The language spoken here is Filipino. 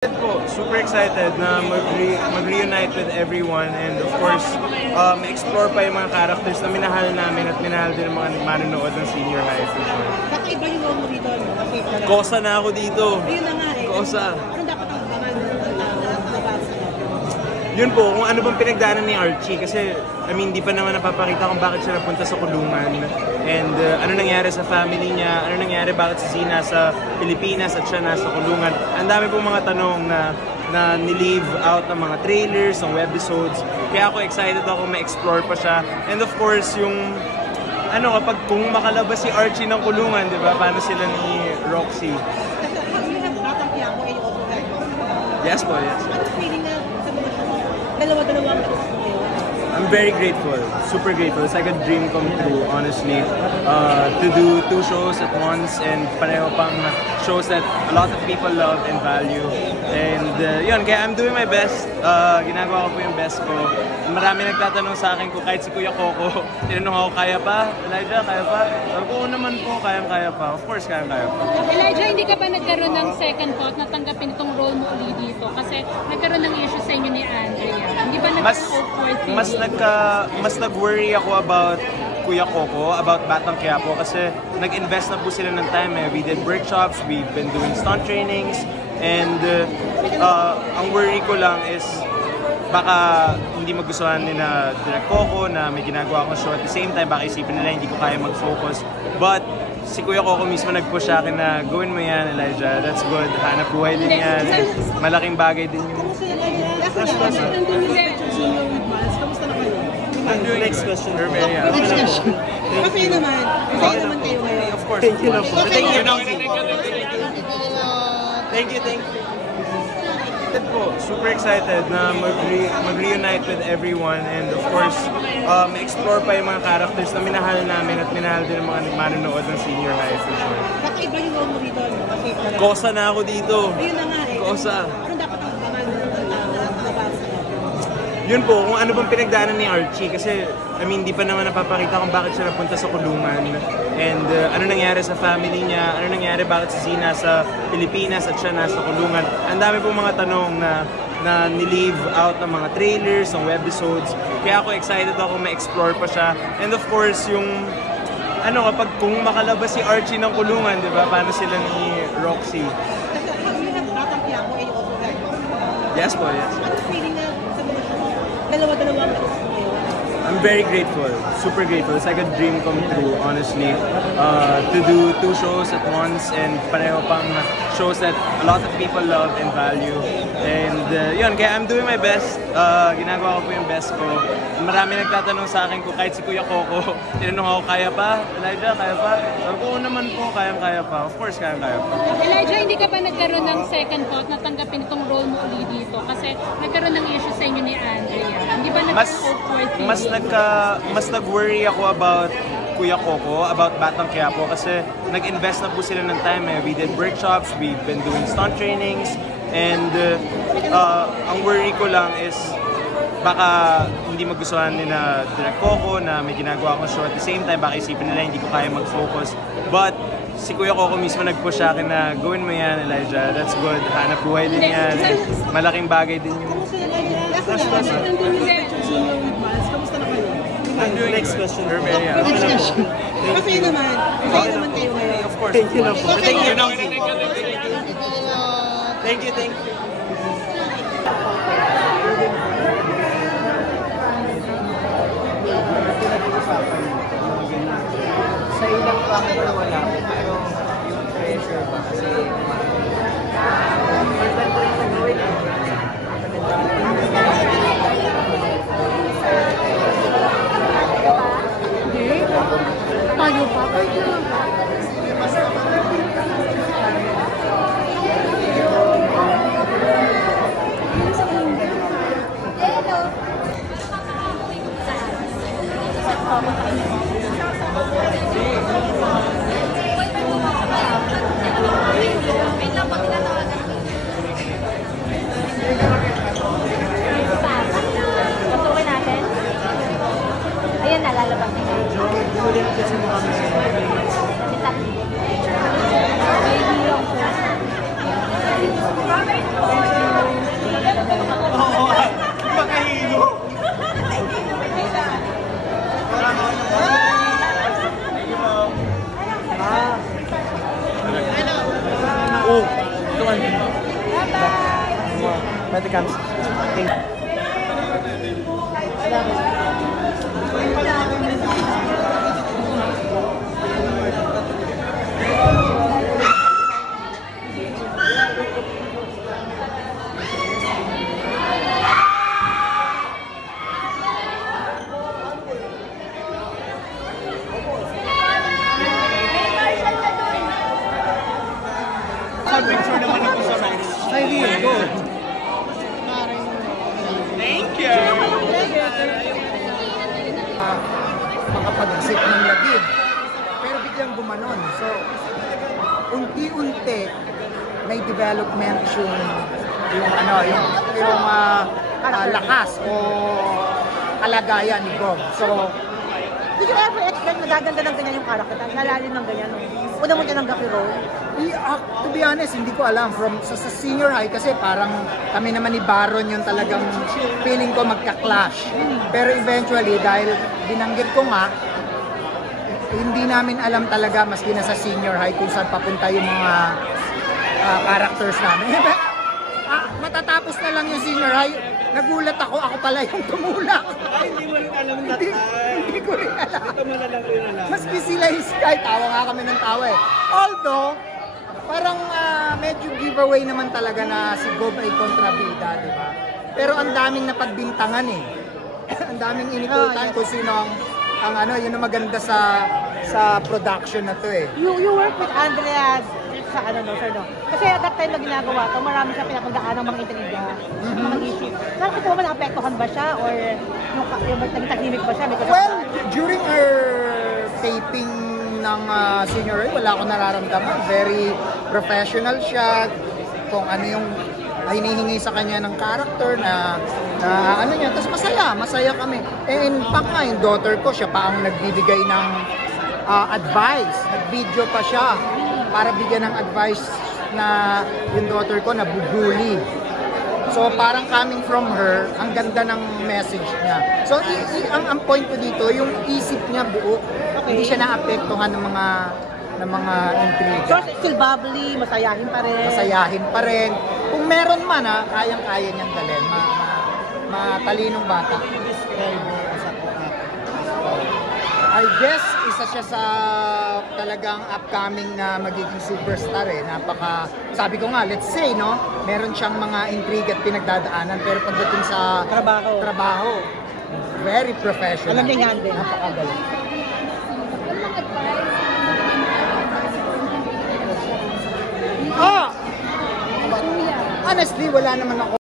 Po, super excited na mag-reunite with everyone and of course, explore pa yung mga characters na minahal namin at minahal din ng mga manonood ng senior high for sure. Baka iba yung role mo dito, no? Kasi parang... Kosa na ako dito. Ayun na nga eh. Kosa. Ano dapat ang abangan ng nabasa natin? Yun po, kung ano bang pinagdaanan ni Archie kasi di pa naman napapakita kung bakit siya napunta sa kulungan and ano nangyari sa family niya, ano nangyari, bakit si Zina sa Pilipinas at siya nasa kulungan. Ang dami pong mga tanong na ni-leave out ng mga trailers, ng webisodes. Kaya ako excited ako ma-explore pa siya. And of course, yung kapag kung makalabas si Archie ng kulungan, di ba? Paano sila ni Roxy? You have Batang Quiapo and you also have... Yes po, yes. Ano feeling na sa mga show? Dalawa-dalawang shows mo ngayon? I'm very grateful, super grateful. It's like a dream come true, honestly. To do 2 shows at once and pareho pang shows that a lot of people love and value. And yun, kaya I'm doing my best. Ginagawa ko po yung best ko. Marami nagtatanong sa akin kung kahit si Kuya Coco, tinanong ako, kaya pa? Elijah, kaya pa? Sabi ko, oo naman po, kayang-kaya pa. Of course, kayang-kaya pa. Elijah, hindi ka ba nagkaroon ng second thought na tanggapin itong role mo ulit dito? Kasi nagkaroon ng issue sa inyo ni Andrea. Hindi ba nagka-awkward feeling? Mas nag-worry ako about Kuya Coco, about Batang Quiapo kasi nag-invest na po sila ng time eh. We did workshops, we've been doing stunt trainings, and ang worry ko lang is baka hindi magustuhan ni na Direk Coco na may ginagawa akong show at the same time, baka isipin nila hindi ko kaya mag-focus. But si Kuya Coco mismo nag-push sa akin na gawin mo yan, Elijah, that's good, hanap buhay din yan, malaking bagay din yun. Kamusta yung nandun yung senior with Miles? Kamusta na kayo? Next question. Next question. Kasi naman, masaya naman kayo ngayon. Of course. Thank you na po. Thank you. Thank you. Po, super excited na mag-reunite with everyone and of course, explore pa yung mga characters na minahal namin at minahal din ng mga manonood ng senior high for sure. Baka iba yung role mo dito, no? Kasi parang... Kosa na ako dito. Ayun na nga eh. Kosa. Ano dapat ang abangan ng nabasa natin? Yun po, kung ano bang pinagdaanan ni Archie kasi di pa naman napapakita kung bakit siya napunta sa kulungan and ano nangyari sa family niya, ano nangyari, bakit si Zina sa Pilipinas at siya nasa kulungan. Ang dami pong mga tanong na ni-leave out ng mga trailers, ng webisodes. Kaya ako excited ako ma-explore pa siya. And of course, yung kapag kung makalabas si Archie ng kulungan, di ba? Paano sila ni Roxy? You have Batang Quiapo and you also have... Yes po, yes. Ano feeling na sa mga show? Dalawa-dalawang shows mo ngayon? I'm very grateful, super grateful. It's like a dream come true, honestly. To do 2 shows at once and pareho pang shows that a lot of people love and value. And yun, kaya I'm doing my best. Ginagawa ko po yung best ko. Marami nagtatanong sa akin kung kahit si Kuya Coco, tinanong ako, kaya pa? Elijah, kaya pa? Sabi ko, oo naman po, kayang-kaya pa. Of course, kayang-kaya pa. Elijah, hindi ka ba nagkaroon ng second thought na tanggapin itong role mo ulit dito? Kasi nagkaroon ng issue sa inyo ni Andrea. Hindi ba nagka-awkward feeling? Mas nag-worry ako about Kuya Coco, about Batang Quiapo kasi nag-invest na po sila ng time eh. We did workshops, we've been doing stunt trainings, and ang worry ko lang is baka hindi magustuhan ni na Direk Coco na may ginagawa akong show at the same time, baka isipin nila hindi ko kaya mag-focus. But si Kuya Coco mismo nag-push sa akin na gawin mo yan, Elijah, that's good, hanap buhay din yan, malaking bagay din yun. Kamusta yung nandun yung senior with Miles? Kamusta na kayo? Next question. Next question. Kasi naman, masaya naman kayo ngayon. Of course. Thank you na po. Thank you. Thank you. Sa ilang bakit na wala, pero yung pressure ba kasi Tayo pa? when it comes. Picture naman ako sa rice. Ay, really? Go. Thank you! Makapagsip ng lagid. Pero biglang gumanon. So, unti-unti may development yung lakas o kalagayan ni Gob. So, Did you ever expect na gaganda ng ganyan yung character? Nalalim ng ganyan? Una mo tinanggap yung role? to be honest, hindi ko alam. Sa senior high kasi parang kami naman ni Baron yung talagang feeling ko magka-clash. Pero eventually, dahil binanggit ko nga, hindi namin alam talaga maski na sa senior high kung saan papunta yung mga characters namin. Matatapos na lang yung senior high, nagulat ako pala yung tumulak. Ay, hindi mo rin alam na Hindi ko rin alam. Ito mo na lang rin alam. Maski sila yung Sky, tawa nga kami ng tawa eh. Although, parang medyo giveaway naman talaga na si Gob ay kontrabida, di ba? Pero ang daming napagbintangan eh. Ang daming inikutan kung sino yun ang maganda sa production na to eh. You work with Andrea sa sir, no? Kasi at that time na ginagawa to, marami siya pinapagdaan ng mga intriga, mga issues. Nakita mo ba naapektuhan ba siya or yung tahimik ba siya? Well, during her taping ng senior high, wala akong nararamdaman. Very professional siya. Kung ano yung hinihingi sa kanya ng character na ano niya. Tapos masaya kami. And in fact nga, yung daughter ko, siya pa ang nagbibigay ng advice. Nag-video pa siya para bigyan ng advice na yung daughter ko na bubuli. So parang coming from her, ang ganda ng message niya. So ang point ko dito, yung isip niya buo, hindi siya naapektuhan ng mga intriga. So, still bubbly, masayahin pa rin. Masayahin pa rin. Kung meron man kayang-kaya niyang dalhin. Matalinong bata. I guess isa siya sa talagang upcoming na magiging superstar eh. Sabi ko nga, let's say, no, meron siyang mga intrigue at pinagdadaanan, pero pagdating sa trabaho, very professional. Alam niya yan din. Napakagaling. Honestly, wala naman ako